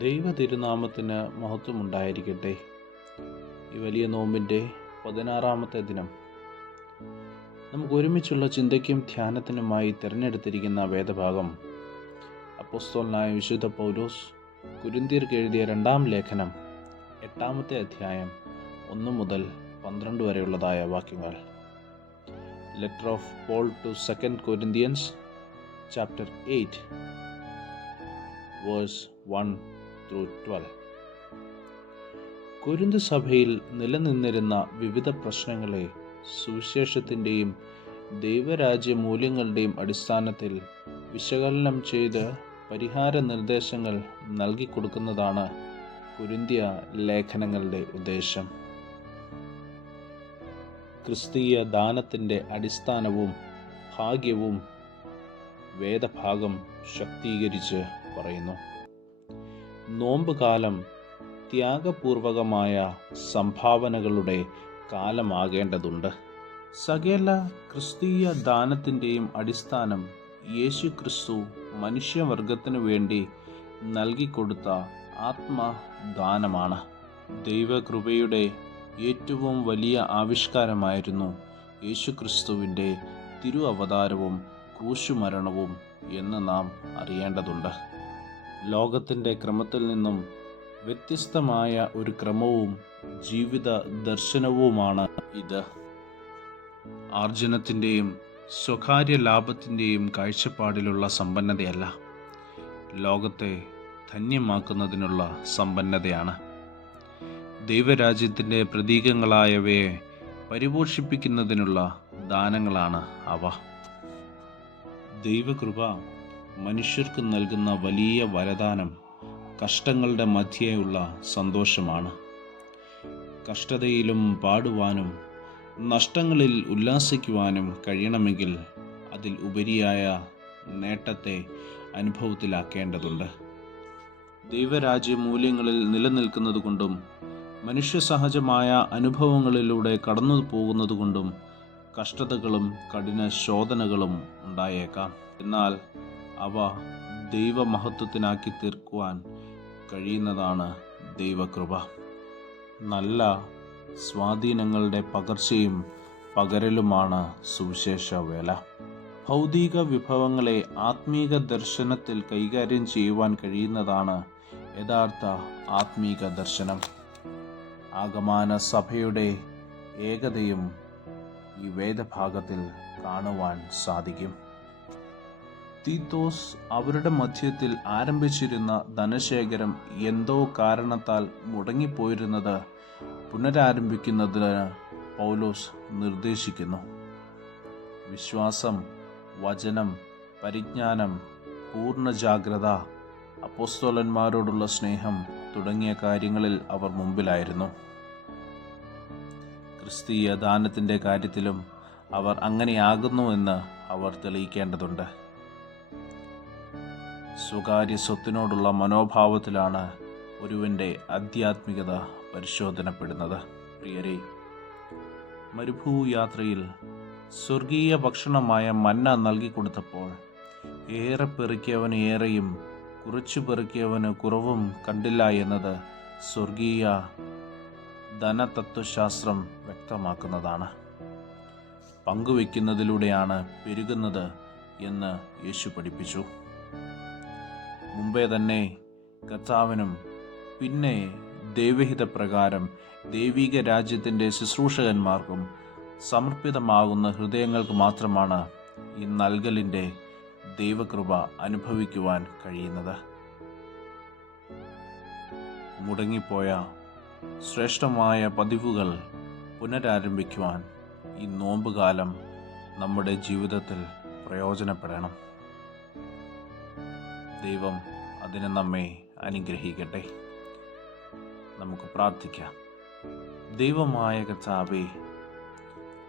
ദൈവ തിരുനാമത്തിന് മഹത്വമുണ്ടായിരിക്കട്ടെ. ഈ വലിയ നോമ്പിൻ്റെ 16-ാമത്തെ ദിനം നമുക്ക് ഒരുമിച്ചുള്ള ചിന്തയ്ക്കും ധ്യാനത്തിനുമായി തിരഞ്ഞെടുത്തിരിക്കുന്ന വേദഭാഗം അപ്പോസ്തലനായ വിശുദ്ധ പൗലോസ് കൊരിന്ത്യർക്ക് എഴുതിയ 2-ാം ലേഖനം 8-ാമത്തെ അധ്യായം 1 മുതൽ 12 വരെയുള്ളതായ വാക്യങ്ങൾ. Letter of Paul to 2 Corinthians chapter 8 verse 1-12. Corinth സഭയിൽ നിലനിന്നിരുന്ന വിവിധ പ്രശ്നങ്ങളെ സുവിശേഷത്തിൻ്റെയും ദൈവരാജ്യ മൂല്യങ്ങളുടെയും അടിസ്ഥാനത്തിൽ വിശകലനം ചെയ്ത് പരിഹാര നിർദ്ദേശങ്ങൾ നൽകിക്കൊടുക്കുന്നതാണ് കൊരിന്ത്യ ലേഖനങ്ങളുടെ ഉദ്ദേശം. ക്രിസ്തീയ ദാനത്തിൻ്റെ അടിസ്ഥാനവും ഭാഗ്യവും വേദഭാഗം ശക്തീകരിച്ച് പറയുന്നു. നോമ്പ് കാലം ത്യാഗപൂർവകമായ സംഭാവനകളുടെ കാലമാകേണ്ടതുണ്ട്. സകല ക്രിസ്തീയ ദാനത്തിൻ്റെയും അടിസ്ഥാനം യേശു ക്രിസ്തു മനുഷ്യവർഗത്തിനു വേണ്ടി നൽകിക്കൊടുത്ത ആത്മദാനമാണ്. ദൈവകൃപയുടെ ഏറ്റവും വലിയ ആവിഷ്കാരമായിരുന്നു യേശു ക്രിസ്തുവിൻ്റെ തിരു അവതാരവും ക്രൂശുമരണവും എന്ന് നാം അറിയേണ്ടതുണ്ട്. ലോകത്തിൻ്റെ ക്രമത്തിൽ നിന്നും വ്യത്യസ്തമായ ഒരു ക്രമവും ജീവിത ദർശനവുമാണ് ഇത്. ആർജനത്തിൻ്റെയും സ്വകാര്യ ലാഭത്തിൻ്റെയും കാഴ്ചപ്പാടിലുള്ള സമ്പന്നതയല്ല, ലോകത്തെ ധന്യമാക്കുന്നതിനുള്ള സമ്പന്നതയാണ്. ദൈവരാജ്യത്തിൻ്റെ പ്രതീകങ്ങളായവയെ പരിപോഷിപ്പിക്കുന്നതിനുള്ള ദാനങ്ങളാണ് അവ. ദൈവകൃപ മനുഷ്യർക്ക് നൽകുന്ന വലിയ വരദാനം കഷ്ടങ്ങളുടെ മധ്യേയുള്ള സന്തോഷമാണ്. കഷ്ടതയിലും പാടുവാനും നഷ്ടങ്ങളിൽ ഉല്ലാസിക്കുവാനും കഴിയണമെങ്കിൽ അതിൽ ഉപരിയായ നേട്ടത്തെ അനുഭവത്തിലാക്കേണ്ടതുണ്ട്. ദൈവരാജ്യ മൂല്യങ്ങളിൽ നിലനിൽക്കുന്നതുകൊണ്ടും മനുഷ്യസഹജമായ അനുഭവങ്ങളിലൂടെ കടന്നു പോകുന്നതുകൊണ്ടും കഷ്ടതകളും കഠിന ശോധനകളും ഉണ്ടായേക്കാം. എന്നാൽ അവ ദൈവമഹത്വത്തിനാക്കി തീർക്കുവാൻ കഴിയുന്നതാണ് ദൈവകൃപ. നല്ല സ്വാധീനങ്ങളുടെ പകർച്ചയും പകരലുമാണ് സുവിശേഷ വേല. ഭൗതിക വിഭവങ്ങളെ ആത്മീക ദർശനത്തിൽ കൈകാര്യം ചെയ്യുവാൻ കഴിയുന്നതാണ് യഥാർത്ഥ ആത്മീക ദർശനം. ആഗമന സഭയുടെ ഏകതയും ഈ വേദഭാഗത്തിൽ കാണുവാൻ സാധിക്കും. തീത്തോസ് അവരുടെ മധ്യത്തിൽ ആരംഭിച്ചിരുന്ന ധനശേഖരം എന്തോ കാരണത്താൽ മുടങ്ങിപ്പോയിരുന്നത് പുനരാരംഭിക്കുന്നതിന് പൗലോസ് നിർദ്ദേശിക്കുന്നു. വിശ്വാസം, വചനം, പരിജ്ഞാനം, പൂർണ്ണ ജാഗ്രത, അപ്പോസ്തലന്മാരോടുള്ള സ്നേഹം തുടങ്ങിയ കാര്യങ്ങളിൽ അവർ മുമ്പിലായിരുന്നു. ക്രിസ്തീയ ദാനത്തിൻ്റെ കാര്യത്തിലും അവർ അങ്ങനെയാകുന്നുവെന്ന് അവർ തെളിയിക്കേണ്ടതുണ്ട്. സ്വകാര്യ സ്വത്തിനോടുള്ള മനോഭാവത്തിലാണ് ഒരുവൻ്റെ ആധ്യാത്മികത പരിശോധനപ്പെടുന്നത്. പ്രിയരെ, മരുഭൂയാത്രയിൽ സ്വർഗീയ ഭക്ഷണമായ മന്ന നൽകിക്കൊടുത്തപ്പോൾ ഏറെ പെറുക്കിയവന് ഏറെയും കുറച്ചു പെറുക്കിയവന് കുറവും കണ്ടില്ല എന്നത് സ്വർഗീയ ധനതത്വശാസ്ത്രം വ്യക്തമാക്കുന്നതാണ്. പങ്കുവയ്ക്കുന്നതിലൂടെയാണ് പെരുകുന്നത് എന്ന് യേശു പഠിപ്പിച്ചു. മുമ്പേ തന്നെ കർത്താവിനും പിന്നെ ദൈവഹിതപ്രകാരം ദൈവിക രാജ്യത്തിൻ്റെ ശുശ്രൂഷകന്മാർക്കും സമർപ്പിതമാകുന്ന ഹൃദയങ്ങൾക്ക് മാത്രമാണ് ഈ നൽകലിൻ്റെ ദൈവകൃപ അനുഭവിക്കുവാൻ കഴിയുന്നത്. മുടങ്ങിപ്പോയ ശ്രേഷ്ഠമായ പതിവുകൾ പുനരാരംഭിക്കുവാൻ ഈ നോമ്പുകാലം നമ്മുടെ ജീവിതത്തിൽ പ്രയോജനപ്പെടണം. ദൈവം അതിന് നമ്മെ അനുഗ്രഹിക്കട്ടെ. നമുക്ക് പ്രാർത്ഥിക്കാം. ദൈവമായ കർത്താവേ,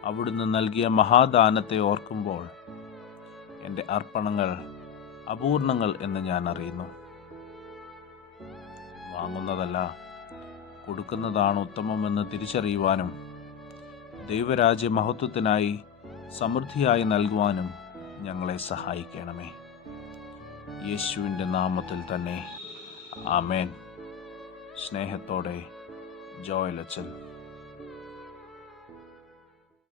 അവിടുന്ന് നൽകിയ മഹാദാനത്തെ ഓർക്കുമ്പോൾ എൻ്റെ അർപ്പണങ്ങൾ അപൂർണങ്ങൾ എന്ന് ഞാൻ അറിയുന്നു. വാങ്ങുന്നതല്ല, കൊടുക്കുന്നതാണ് ഉത്തമമെന്ന് തിരിച്ചറിയുവാനും ദൈവരാജ്യ മഹത്വത്തിനായി സമൃദ്ധിയായി നൽകുവാനും ഞങ്ങളെ സഹായിക്കണമേ. യേശുവിൻ്റെ നാമത്തിൽ തന്നെ ആമേൻ. സ്നേഹത്തോടെ ജോയൽ അച്ഛൻ.